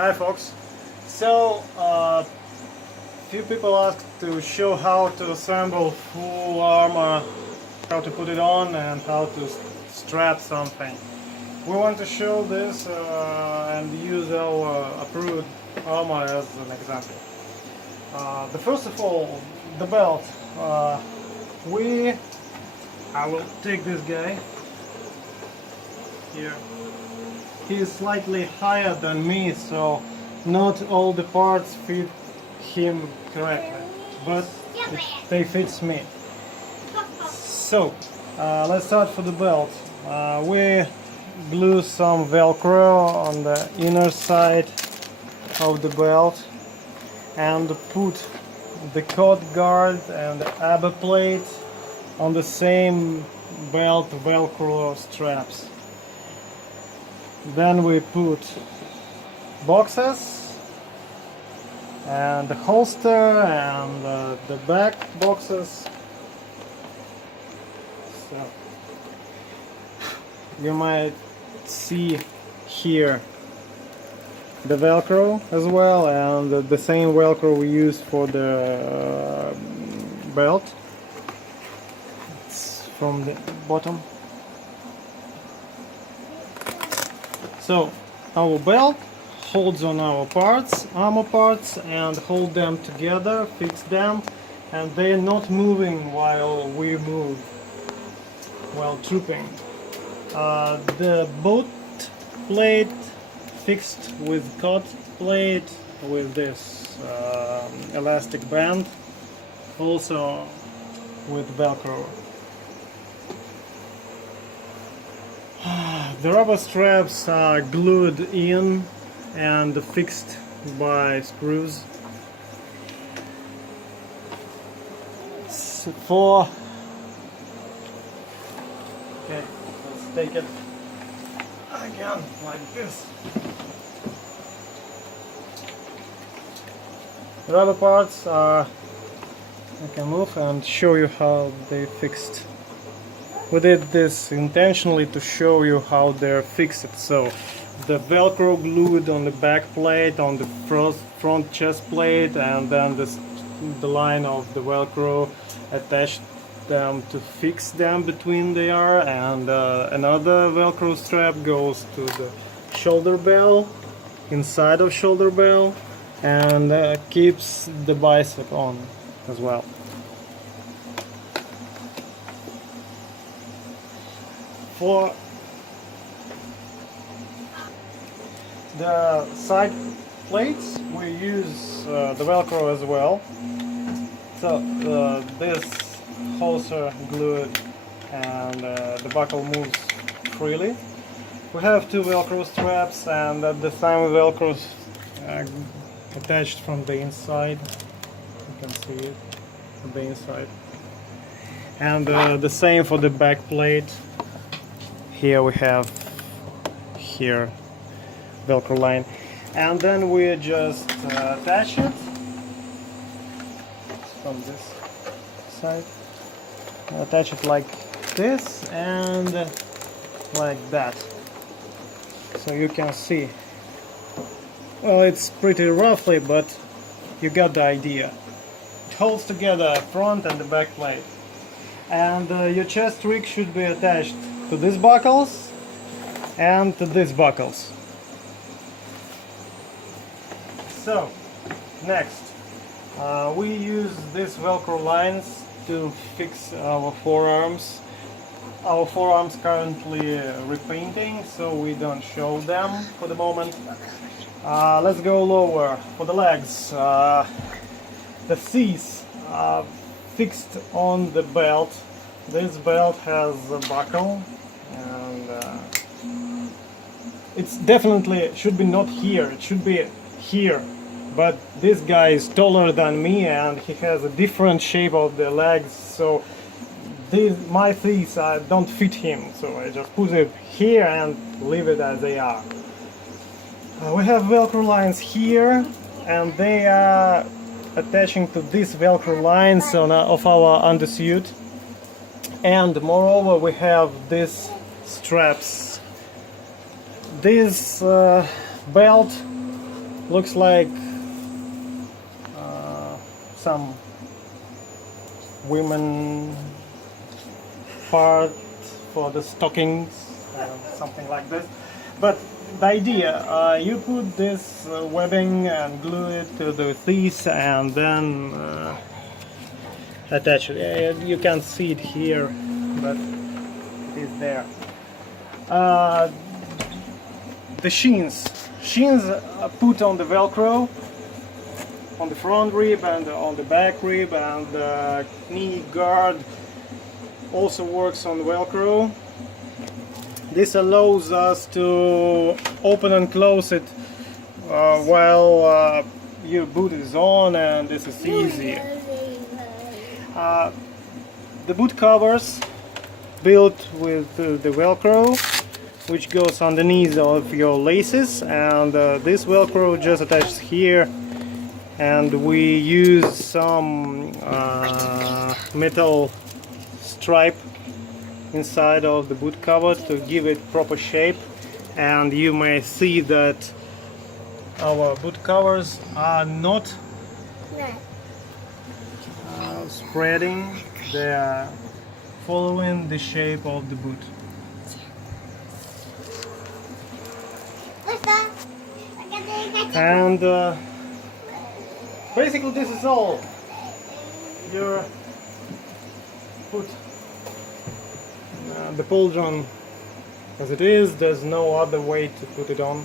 Hi folks. So, few people asked to show how to assemble full armor, how to put it on and how to strap something. We want to show this and use our approved armor as an example. First of all, the belt. I will take this guy here. He is slightly higher than me, so not all the parts fit him correctly, but they fits me. So let's start for the belt. We glue some Velcro on the inner side of the belt and put the coat guard and the ABBA plate on the same belt Velcro straps. Then we put boxes and the holster and the back boxes. So you might see here the Velcro as well, and the same Velcro we use for the belt. It's from the bottom. So our belt holds on our parts, armor parts, and hold them together, fix them, and they're not moving while we move, while trooping. The boat plate fixed with coat plate with this elastic band, also with Velcro. The rubber straps are glued in and fixed by screws. Okay, let's take it again like this. The rubber parts are, I can move and show you how they fixed. We did this intentionally to show you how they're fixed. So the Velcro glued on the back plate, on the front chest plate, and then the line of the Velcro attached them to fix them between there, and another Velcro strap goes to the shoulder bell, inside of shoulder bell, and keeps the bicep on as well. For the side plates, we use the Velcro as well. So this holster glued and the buckle moves freely. We have two Velcro straps, and at the time Velcro attached from the inside. You can see it from the inside. And the same for the back plate. Here we have Velcro line, and then we just attach it from this side. Attach it like this and like that, so you can see. Well, it's pretty roughly, but you got the idea. It holds together front and the back plate, and your chest rig should be attached to these buckles and to these buckles. So next we use these Velcro lines to fix our forearms. Our forearms currently repainting, so we don't show them for the moment. Let's go lower for the legs. The C's are fixed on the belt. This belt has a buckle, and it's definitely should be not here, it should be here, but this guy is taller than me and he has a different shape of the legs, so my things don't fit him, so I just put it here and leave it as they are. We have Velcro lines here, and they are attaching to these Velcro lines of our undersuit. And moreover, we have these straps. This belt Looks like some women part for the stockings, something like this. But the idea, you put this webbing and glue it to the piece and then attach it. You can't see it here, but it is there. The sheens are put on the Velcro, on the front rib and on the back rib, and the knee guard also works on Velcro. This allows us to open and close it while your boot is on, and this is easy. The boot covers built with the Velcro, which goes underneath of your laces, and this Velcro just attaches here, and we use some metal stripe inside of the boot cover to give it proper shape. And you may see that our boot covers are not spreading, they are following the shape of the boot. And basically this is all. Your put the pauldron as it is, there's no other way to put it on.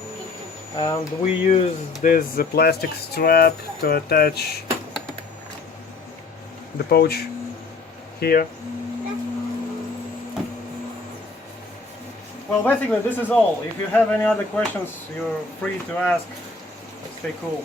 And we use this plastic strap to attach the pouch here. Well, basically this is all. If you have any other questions, you're free to ask. Stay cool.